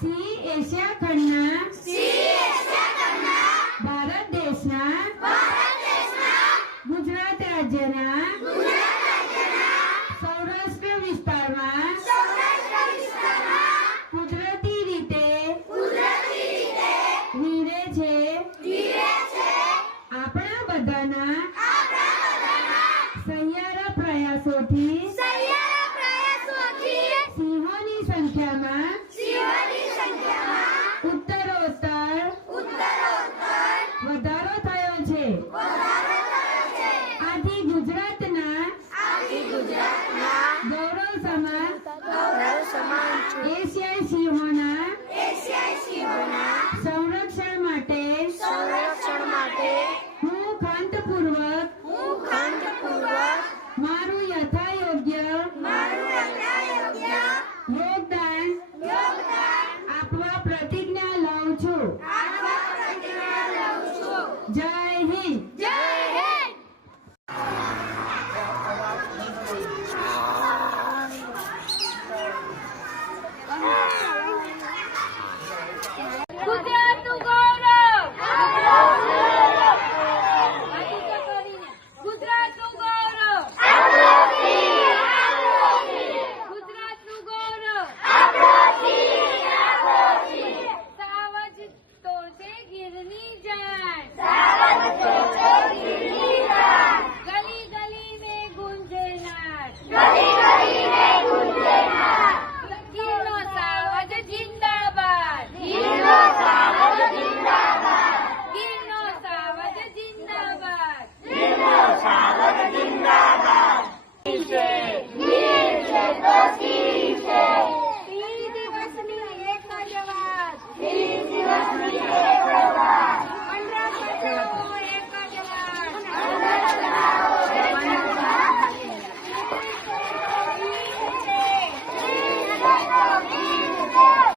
સિંહ Asia ખંડના Bharat દેશના ગુજરાત રાજ્યના સૌરાષ્ટ્ર વિસ્તારમાં કુદરતી રીતે વિહરે છે આપણા બધાના સહિયારા પ્રયાસોથી સિંહોની સંખ્યામાં ઉત્તરોત્તર વધારો થયો છે. આથી ગુજરાતના ગૌરવ સમાન એશિયાઈ સિંહોના સંરક્ષણ માટે હું ખંતપૂર્વક મારું યથાયોગ્ય યોગદાન આપવા પ્રતિજ્ઞા